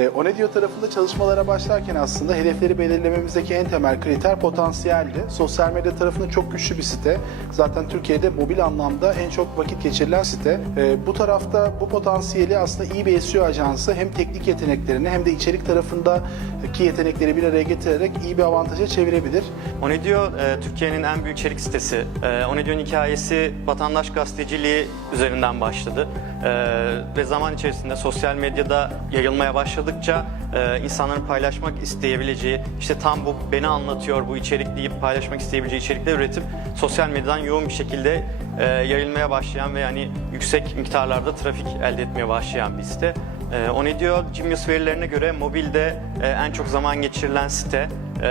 E, Onedio tarafında çalışmalara başlarken aslında hedefleri belirlememizdeki en temel kriter potansiyeldi. Sosyal medya tarafında çok güçlü bir site. Zaten Türkiye'de mobil anlamda en çok vakit geçirilen site. E, bu tarafta bu potansiyeli aslında iyi bir SEO ajansı hem teknik yeteneklerini hem de içerik tarafındaki yetenekleri bir araya getirerek iyi bir avantaja çevirebilir. Onedio e, Türkiye'nin en büyük içerik sitesi. E, Onedio'nun hikayesi vatandaş gazeteciliği üzerinden başladı. E, ve zaman içerisinde sosyal medyada yayılmaya başladıkça e, insanların paylaşmak isteyebileceği, işte tam bu beni anlatıyor bu içerik deyip paylaşmak isteyebileceği içerikler üretip sosyal medyadan yoğun bir şekilde e, yayılmaya başlayan ve yani yüksek miktarlarda trafik elde etmeye başlayan bir site. E, Onedio Genius verilerine göre mobilde e, en çok zaman geçirilen site. E,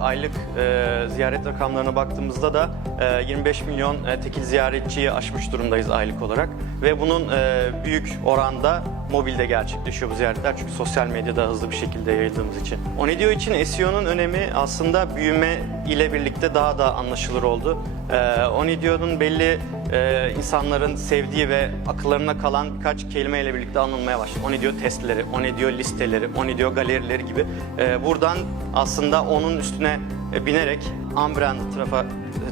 aylık e, ziyaret rakamlarına baktığımızda da e, 25 milyon e, tekil ziyaretçiyi aşmış durumdayız aylık olarak. Ve bunun e, büyük oranda mobilde gerçekleşiyor bu ziyaretler çünkü sosyal medyada hızlı bir şekilde yayıldığımız için. Onedio için SEO'nun önemi aslında büyüme ile birlikte daha da anlaşılır oldu. E, Onedio'nun belli e, insanların sevdiği ve akıllarına kalan birkaç kelimeyle birlikte anılmaya başladı. Onedio testleri, Onedio listeleri, Onedio galerileri gibi. E, buradan aslında onun üstüne e, binerek unbrand trafa,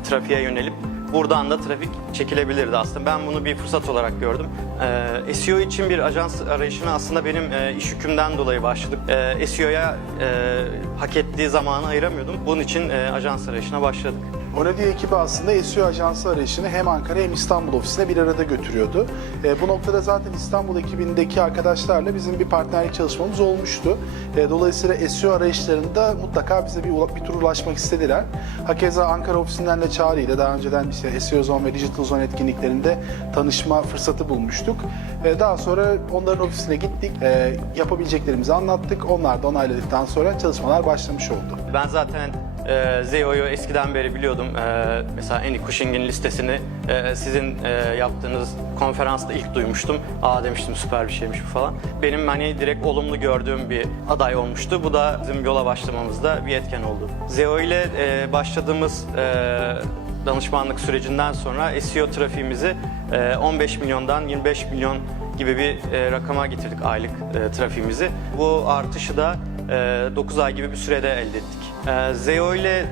trafiğe yönelip buradan da trafik çekilebilirdi aslında. Ben bunu bir fırsat olarak gördüm. Ee, SEO için bir ajans arayışına aslında benim e, iş yükümden dolayı başladık. Ee, SEO'ya e, hak ettiği zamanı ayıramıyordum. Bunun için e, ajans arayışına başladık. Onedio ekibi aslında SEO ajansı arayışını hem Ankara hem İstanbul ofisine bir arada götürüyordu. E, bu noktada zaten İstanbul ekibindeki arkadaşlarla bizim bir partnerlik çalışmamız olmuştu. E, dolayısıyla SEO arayışlarında mutlaka bize bir, bir tur ulaşmak istediler. Hakeza Ankara ofisinden de Çağrı ile daha önceden işte SEO Zone ve Digital Zone etkinliklerinde tanışma fırsatı bulmuştuk. E, daha sonra onların ofisine gittik, e, yapabileceklerimizi anlattık. Onlar da onayladıktan sonra çalışmalar başlamış oldu. Ben zaten e, ZEO'yu eskiden beri biliyordum. E, mesela Annie Cushing'in listesini e, sizin e, yaptığınız konferansta ilk duymuştum. Aa demiştim süper bir şeymiş bu falan. Benim hani direkt olumlu gördüğüm bir aday olmuştu. Bu da bizim yola başlamamızda bir etken oldu. ZEO ile e, başladığımız e, danışmanlık sürecinden sonra SEO trafiğimizi e, 15 milyondan 25 milyon gibi bir e, rakama getirdik aylık e, trafiğimizi. Bu artışı da e, 9 ay gibi bir sürede elde ettik. E, ZEO ile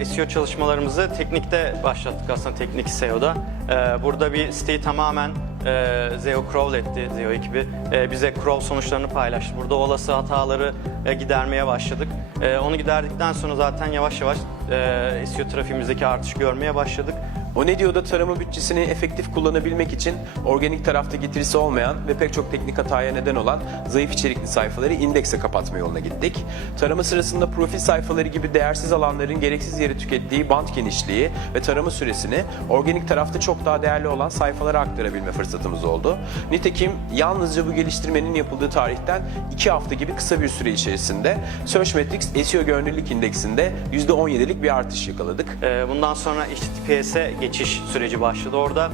e, SEO çalışmalarımızı teknikte başlattık aslında teknik SEO'da. E, burada bir siteyi tamamen e, ZEO crawl etti, ZEO ekibi. E, bize crawl sonuçlarını paylaştı. Burada olası hataları e, gidermeye başladık. E, onu giderdikten sonra zaten yavaş yavaş e, SEO trafiğimizdeki artışı görmeye başladık. Onedio'da tarama bütçesini efektif kullanabilmek için organik tarafta getirisi olmayan ve pek çok teknik hataya neden olan zayıf içerikli sayfaları indekse kapatma yoluna gittik. Tarama sırasında profil sayfaları gibi değersiz alanların gereksiz yere tükettiği bant genişliği ve tarama süresini organik tarafta çok daha değerli olan sayfalara aktarabilme fırsatımız oldu. Nitekim yalnızca bu geliştirmenin yapıldığı tarihten 2 hafta gibi kısa bir süre içerisinde Searchmetrics SEO görünürlük indeksinde %17'lik bir artış yakaladık. Ee, Bundan sonra HTTPS'e geçiş süreci başladı. Orada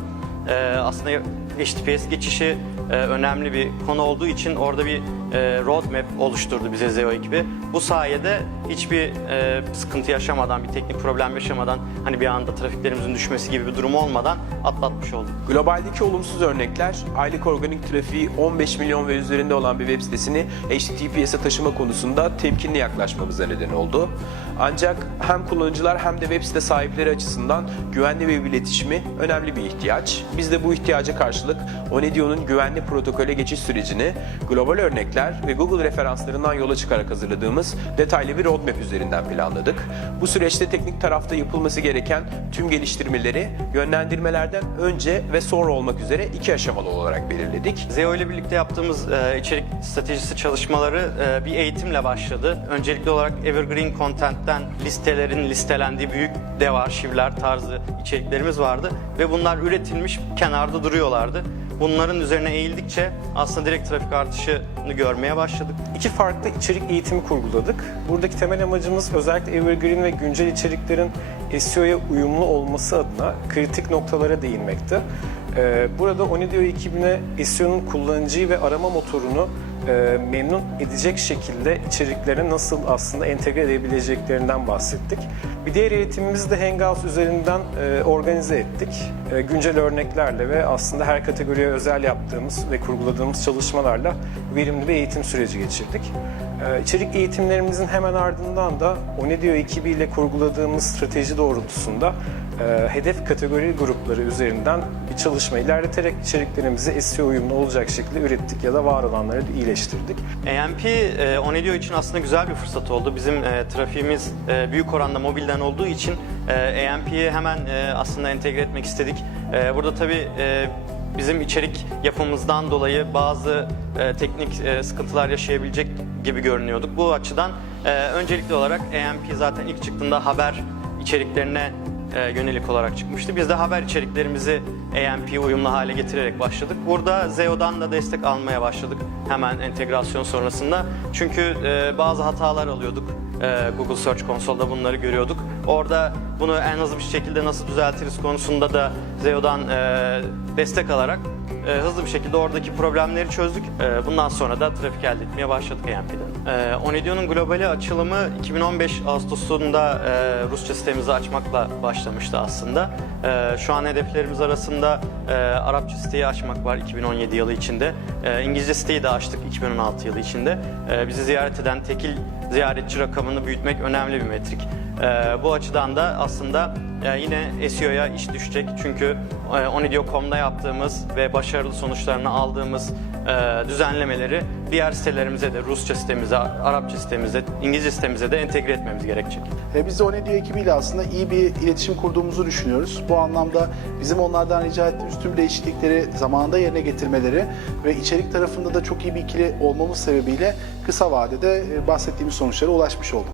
e, aslında HTTPS geçişi e, önemli bir konu olduğu için orada bir e, roadmap oluşturdu bize ZEO ekibi. Bu sayede hiçbir e, sıkıntı yaşamadan, bir teknik problem yaşamadan, hani bir anda trafiklerimizin düşmesi gibi bir durum olmadan atlatmış olduk. Globaldeki olumsuz örnekler aylık organik trafiği 15 milyon ve üzerinde olan bir web sitesini HTTPS'e taşıma konusunda temkinli yaklaşmamıza neden oldu. Ancak hem kullanıcılar hem de web site sahipleri açısından güvenli web iletişimi önemli bir ihtiyaç. Biz de bu ihtiyaca karşılık Onedio'nun güvenli protokole geçiş sürecini global örnekler ve Google referanslarından yola çıkarak hazırladığımız detaylı bir roadmap üzerinden planladık. Bu süreçte teknik tarafta yapılması gereken tüm geliştirmeleri yönlendirmelerden önce ve sonra olmak üzere iki aşamalı olarak belirledik. ZEO ile birlikte yaptığımız e, içerik stratejisi çalışmaları e, bir eğitimle başladı. Öncelikli olarak Evergreen Content'ten listelerin listelendiği büyük dev arşivler tarzı içeriklerimiz vardı ve bunlar üretilmiş kenarda duruyorlardı. Bunların üzerine eğildikçe aslında direkt trafik artışını görmeye başladık. İki farklı içerik eğitimi kurguladık. Buradaki temel amacımız özellikle evergreen ve güncel içeriklerin SEO'ya uyumlu olması adına kritik noktalara değinmekte. Ee, Burada Onidio ekibine SEO'nun kullanıcıyı ve arama motorunu e, memnun edecek şekilde içeriklere nasıl aslında entegre edebileceklerinden bahsettik. Bir diğer eğitimimizi de Hangouts üzerinden e, organize ettik. E, güncel örneklerle ve aslında her kategoriye özel yaptığımız ve kurguladığımız çalışmalarla verimli bir eğitim süreci geçirdik. E, içerik eğitimlerimizin hemen ardından da Onedio ekibiyle kurguladığımız strateji doğrultusunda e, hedef kategori grupları üzerinden bir çalışma ilerleterek içeriklerimizi SEO uyumlu olacak şekilde ürettik ya da var olanları da iyileştirdik. AMP e, Onedio için aslında güzel bir fırsat oldu. Bizim e, trafiğimiz e, büyük oranda mobilden olduğu için AMP'yi hemen aslında entegre etmek istedik. Burada tabii bizim içerik yapımızdan dolayı bazı teknik sıkıntılar yaşayabilecek gibi görünüyorduk. Bu açıdan e, öncelikli olarak AMP zaten ilk çıktığında haber içeriklerine e, yönelik olarak çıkmıştı. Biz de haber içeriklerimizi AMP uyumlu hale getirerek başladık. Burada ZEO'dan da destek almaya başladık hemen entegrasyon sonrasında. Çünkü e, bazı hatalar alıyorduk. E, Google Search Console'da bunları görüyorduk. Orada bunu en hızlı bir şekilde nasıl düzeltiriz konusunda da ZEO'dan e, destek alarak e, hızlı bir şekilde oradaki problemleri çözdük. E, bundan sonra da trafik elde etmeye başladık AMP'den. E, Onedio'nun globali açılımı 2015 Ağustos'unda e, Rusça sitemizi açmakla başlamıştı aslında. E, şu an hedeflerimiz arasında e, Arapça siteyi açmak var 2017 yılı içinde. E, İngilizce siteyi de açtık 2016 yılı içinde. E, bizi ziyaret eden tekil ziyaretçi rakamını büyütmek önemli bir metrik. E, bu açıdan da aslında e, yine SEO'ya iş düşecek çünkü e, Onidio.com'da yaptığımız ve başarılı sonuçlarını aldığımız e, düzenlemeleri diğer sitelerimize de Rusça sitemize, Arapça sitemize, İngilizce sitemize de entegre etmemiz gerekecek. E, Biz de Onedio ekibiyle aslında iyi bir iletişim kurduğumuzu düşünüyoruz. Bu anlamda bizim onlardan rica ettiğimiz tüm değişiklikleri zamanında yerine getirmeleri ve içerik tarafında da çok iyi bir ikili olmamız sebebiyle kısa vadede e, bahsettiğimiz sonuçlara ulaşmış olduk.